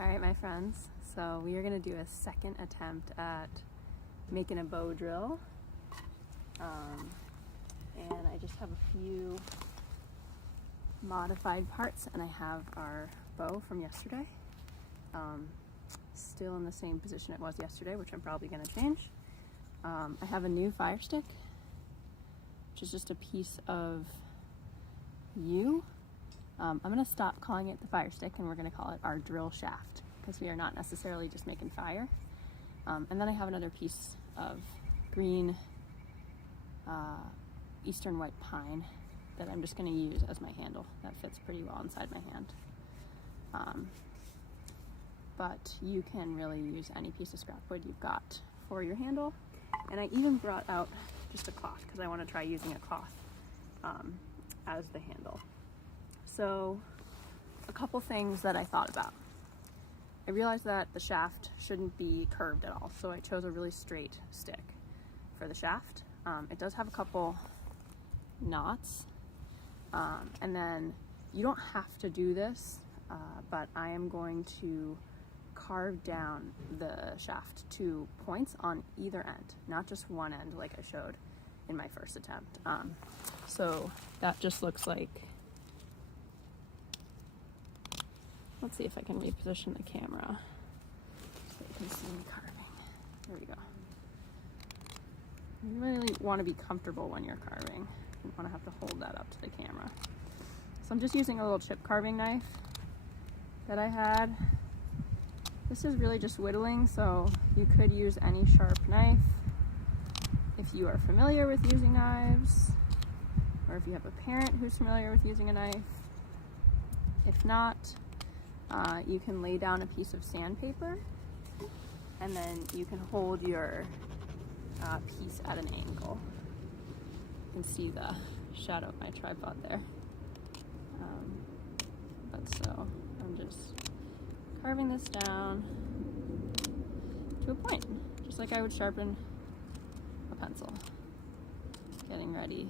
Alright my friends, so we are going to do a second attempt at making a bow drill. And I just have a few modified parts, and I have our bow from yesterday. Still in the same position it was yesterday, which I'm probably going to change. I have a new fire stick, which is just a piece of yew. I'm going to stop calling it the fire stick, and we're going to call it our drill shaft, because we are not necessarily just making fire. And then I have another piece of green eastern white pine that I'm just going to use as my handle. That fits pretty well inside my hand. But you can really use any piece of scrap wood you've got for your handle. And I even brought out just a cloth, because I want to try using a cloth as the handle. So a couple things that I thought about. I realized that the shaft shouldn't be curved at all, so I chose a really straight stick for the shaft. It does have a couple knots, and then you don't have to do this, but I am going to carve down the shaft to points on either end, not just one end like I showed in my first attempt. So that just looks like, let's see if I can reposition the camera so you can see me carving. There we go. You really want to be comfortable when you're carving. You want to have to hold that up to the camera. So I'm just using a little chip carving knife that I had. This is really just whittling, so you could use any sharp knife if you are familiar with using knives, or if you have a parent who's familiar with using a knife. If not, you can lay down a piece of sandpaper, and then you can hold your piece at an angle. You can see the shadow of my tripod there. But so I'm just carving this down to a point, just like I would sharpen a pencil, getting ready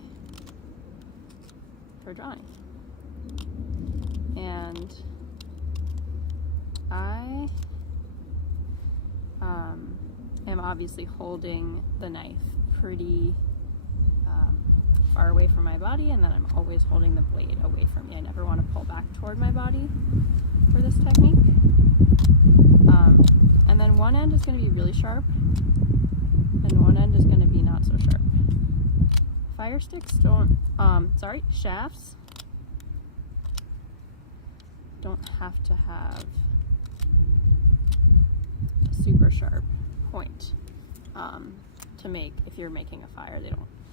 for drawing. And I am obviously holding the knife pretty far away from my body, and then I'm always holding the blade away from me. I never want to pull back toward my body for this technique. And then one end is going to be really sharp, and one end is going to be not so sharp. Fire sticks don't, shafts don't have to have a super sharp point to make. If you're making a fire, they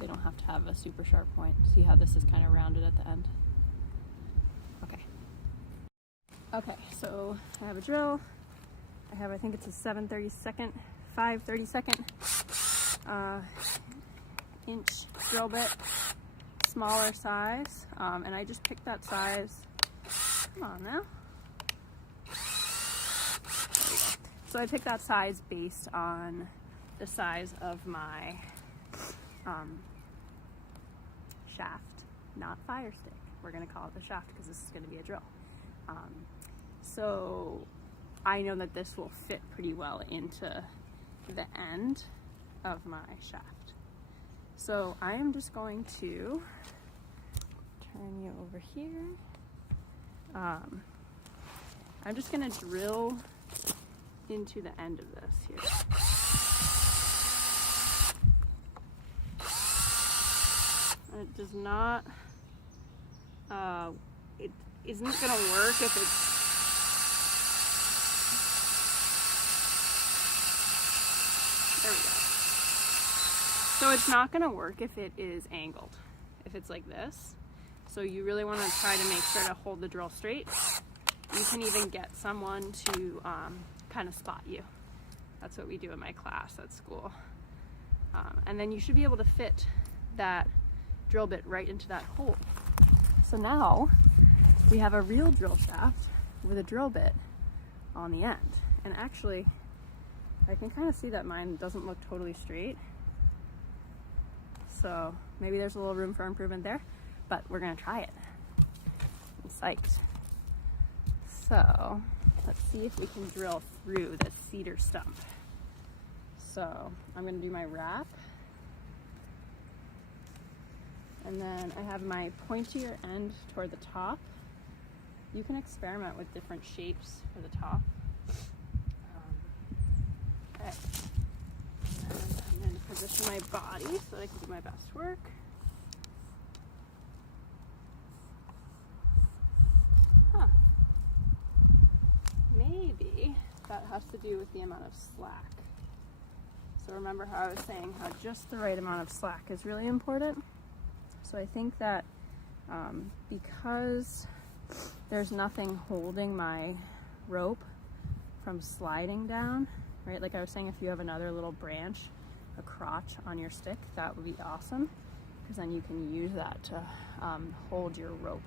don't have to have a super sharp point. See how this is kind of rounded at the end? Okay, so I have a drill. I think it's a 5/32 inch drill bit, smaller size, and I just picked that size. Come on now. There we go. So I picked that size based on the size of my shaft, not fire stick. We're gonna call it the shaft because this is gonna be a drill. So I know that this will fit pretty well into the end of my shaft. So I am just going to turn you over here. I'm just gonna drill into the end of this here. And it does not, it isn't gonna work if it's, there we go. So it's not gonna work if it is angled, if it's like this. So you really want to try to make sure to hold the drill straight. You can even get someone to kind of spot you. That's what we do in my class at school. And then you should be able to fit that drill bit right into that hole. So now we have a real drill shaft with a drill bit on the end. And actually, I can kind of see that mine doesn't look totally straight. So maybe there's a little room for improvement there, but we're gonna try it. I'm psyched. So let's see if we can drill through this cedar stump. So I'm going to do my wrap. And then I have my pointier end toward the top. You can experiment with different shapes for the top. Okay. And I'm going to position my body so that I can do my best work. Maybe that has to do with the amount of slack. So remember how I was saying how just the right amount of slack is really important? So I think that because there's nothing holding my rope from sliding down, right? Like I was saying, if you have another little branch, a crotch on your stick, that would be awesome, because then you can use that to hold your rope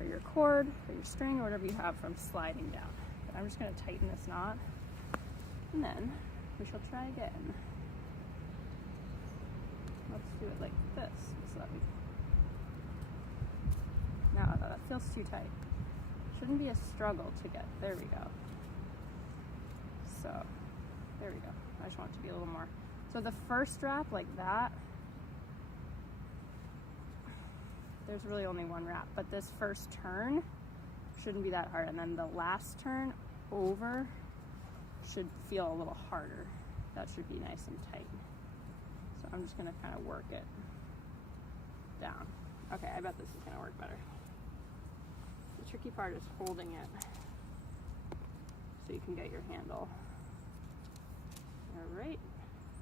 or your cord or your string or whatever you have from sliding down. But I'm just going to tighten this knot, and then we shall try again. Let's do it like this. So that no, that feels too tight. Shouldn't be a struggle to get. There we go. So, there we go. I just want it to be a little more. So the first wrap like that, there's really only one wrap, but this first turn shouldn't be that hard. And then the last turn over should feel a little harder. That should be nice and tight. So I'm just gonna kind of work it down. Okay, I bet this is gonna work better. The tricky part is holding it so you can get your handle. All right,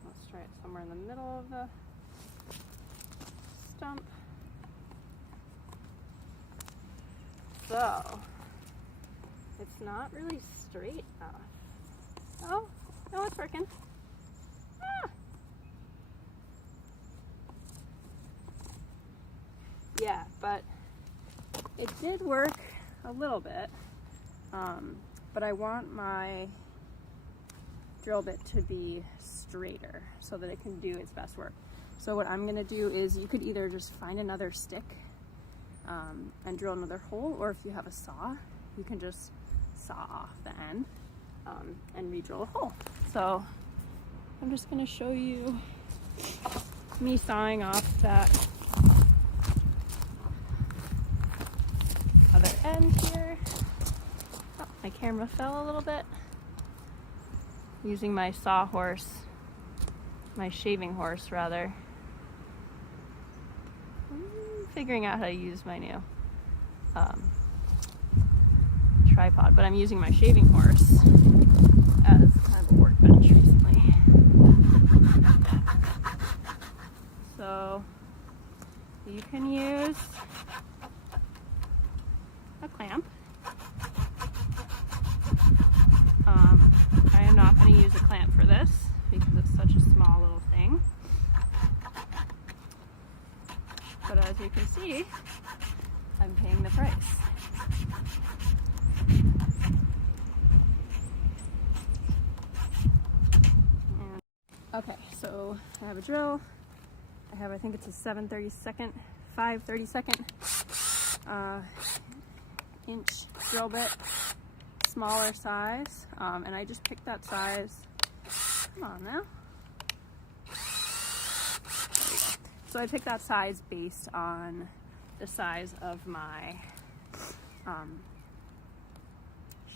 let's try it somewhere in the middle of the stump. So, it's not really straight enough. Oh, no, it's working. Ah! Yeah, but it did work a little bit, but I want my drill bit to be straighter so that it can do its best work. So what I'm gonna do is, you could either just find another stick and drill another hole, or if you have a saw, you can just saw off the end and re-drill a hole. So I'm just gonna show you me sawing off that other end here. Oh, my camera fell a little bit. Using my sawhorse, my shaving horse rather. Figuring out how to use my new tripod, but I'm using my shaving horse as kind of a workbench recently. So you can use a clamp. I am not going to use a clamp for this because it's such a small little thing. But as you can see, I'm paying the price. Okay, so I have a drill. I think it's a 5/32 inch drill bit, smaller size, and I just picked that size. Come on now. So I picked that size based on the size of my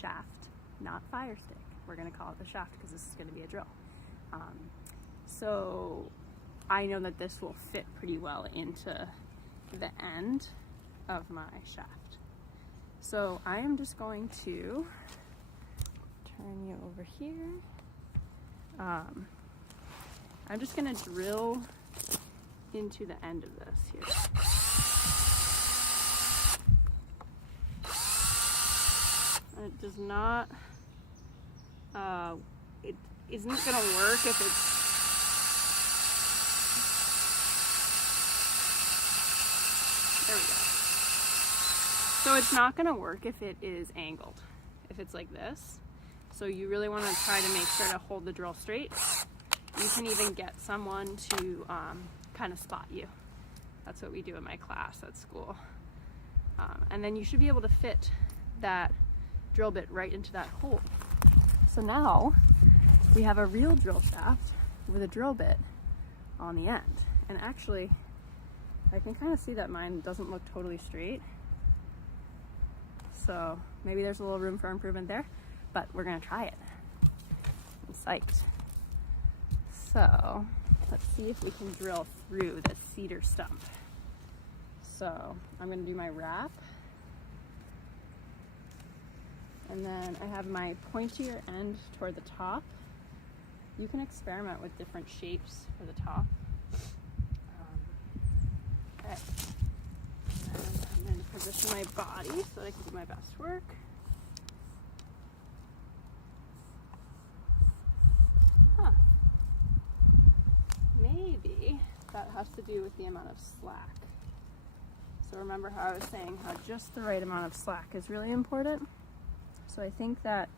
shaft, not fire stick. We're gonna call it the shaft because this is gonna be a drill. So I know that this will fit pretty well into the end of my shaft. So I am just going to turn you over here. I'm just gonna drill into the end of this here. And it does not, it isn't gonna work if it's, there we go. So it's not gonna work if it is angled, if it's like this. So you really wanna try to make sure to hold the drill straight. You can even get someone to kind of spot you. That's what we do in my class at school. And then you should be able to fit that drill bit right into that hole. So now we have a real drill shaft with a drill bit on the end. And actually, I can kind of see that mine doesn't look totally straight. So maybe there's a little room for improvement there, but we're gonna try it. I'm psyched. So let's see if we can drill through this cedar stump. So I'm gonna do my wrap. And then I have my pointier end toward the top. You can experiment with different shapes for the top. Okay. And I'm going to position my body so that I can do my best work. Huh. Maybe that has to do with the amount of slack. So remember how I was saying how just the right amount of slack is really important? So I think that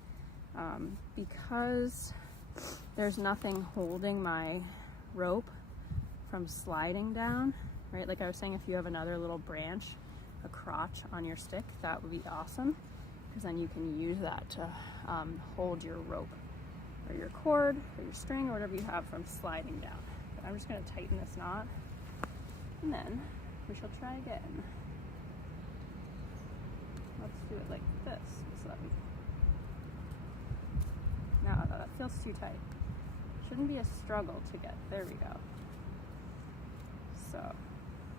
because there's nothing holding my rope from sliding down, right? Like I was saying, if you have another little branch, a crotch on your stick, that would be awesome, because then you can use that to hold your rope or your cord or your string or whatever you have from sliding down. But I'm just going to tighten this knot, and then we shall try again. Let's do it like this. So that we... No, that feels too tight. Shouldn't be a struggle to get. There we go. So,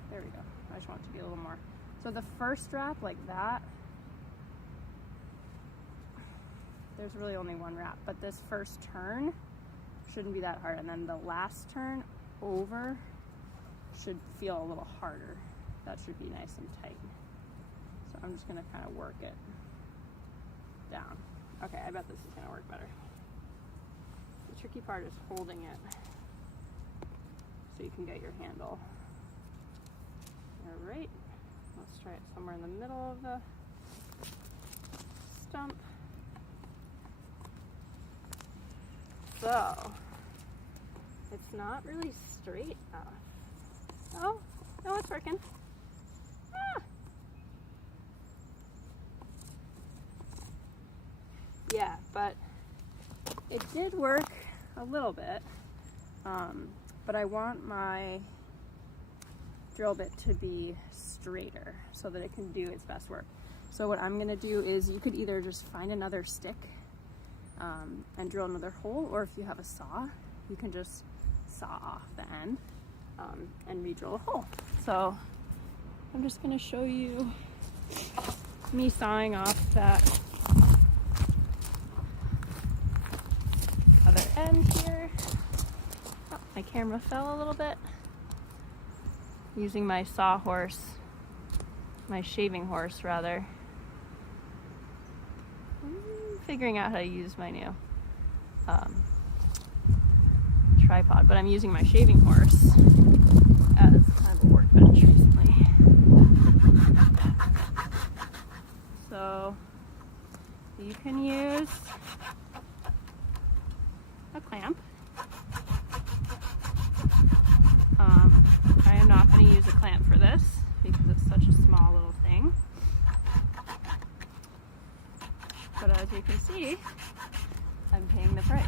there we go. I just want it to be a little more. So the first wrap like that, there's really only one wrap, but this first turn shouldn't be that hard. And then the last turn over should feel a little harder. That should be nice and tight. So I'm just gonna kind of work it down. Okay, I bet this is gonna work better. The tricky part is holding it so you can get your handle. All right, let's try it somewhere in the middle of the stump. So, it's not really straight enough. Oh, no, it's working. Ah! Yeah, but it did work a little bit, but I want my drill bit to be straighter so that it can do its best work. So what I'm gonna do is, you could either just find another stick and drill another hole, or if you have a saw, you can just saw off the end and re-drill a hole. So I'm just gonna show you me sawing off that other end here. Oh, my camera fell a little bit. Using my sawhorse, my shaving horse rather. Figuring out how to use my new tripod, but I'm using my shaving horse as kind of a workbench recently. So you can use a clamp. I am not going to use a clamp for this because it's such a small little thing. But as you can see, I'm paying the price.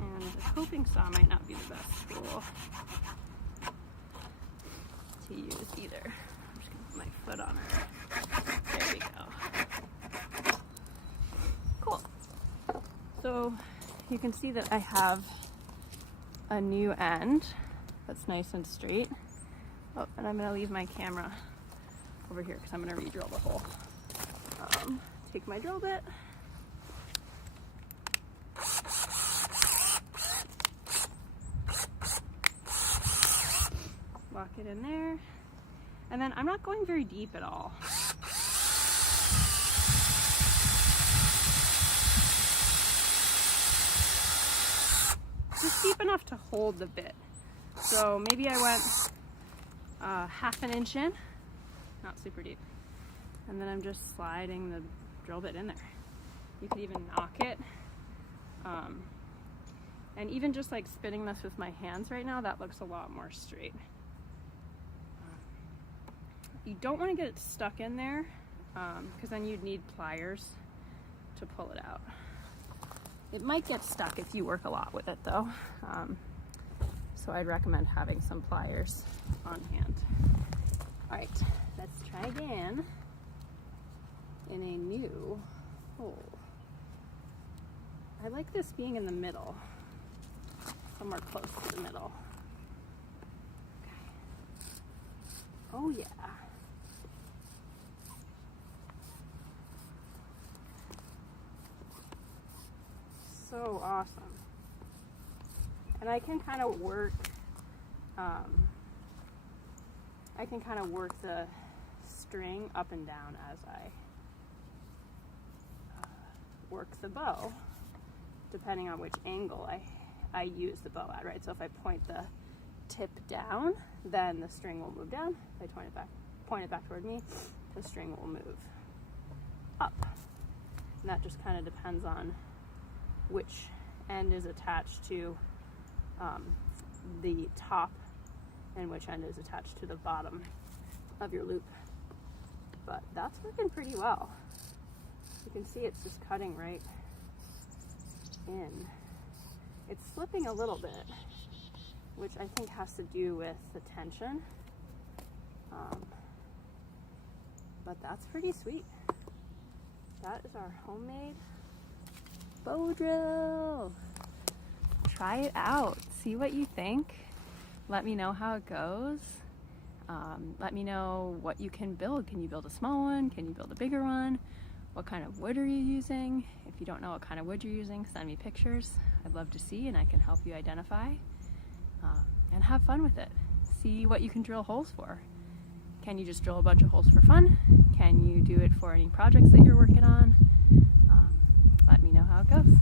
And the coping saw might not be the best tool to use either. I'm just going to put my foot on it. There we go. Cool. So you can see that I have a new end that's nice and straight. Oh, and I'm going to leave my camera over here because I'm going to re-drill the hole. Take my drill bit. Lock it in there. And then I'm not going very deep at all. Just deep enough to hold the bit. So maybe I went half an inch in, not super deep. And then I'm just sliding the drill bit in there. You could even knock it. And even just like spinning this with my hands right now, that looks a lot more straight. you don't want to get it stuck in there, because then you'd need pliers to pull it out. It might get stuck if you work a lot with it though, so I'd recommend having some pliers on hand. All right, let's try again in a new hole. I like this being in the middle, somewhere close to the middle. Okay. Oh yeah. So awesome. And I can kind of work, the string up and down as I work the bow, depending on which angle I use the bow at, right? So if I point the tip down, then the string will move down. If I point it back toward me, the string will move up. And that just kind of depends on which end is attached to the top and which end is attached to the bottom of your loop. But that's working pretty well. You can see it's just cutting right in. It's slipping a little bit, which I think has to do with the tension. But that's pretty sweet. That is our homemade bow drill. Try it out. See what you think. Let me know how it goes. Let me know what you can build. Can you build a small one? Can you build a bigger one? What kind of wood are you using? If you don't know what kind of wood you're using, send me pictures. I'd love to see, and I can help you identify. And have fun with it. See what you can drill holes for. Can you just drill a bunch of holes for fun? Can you do it for any projects that you're working on? Let me know how it goes.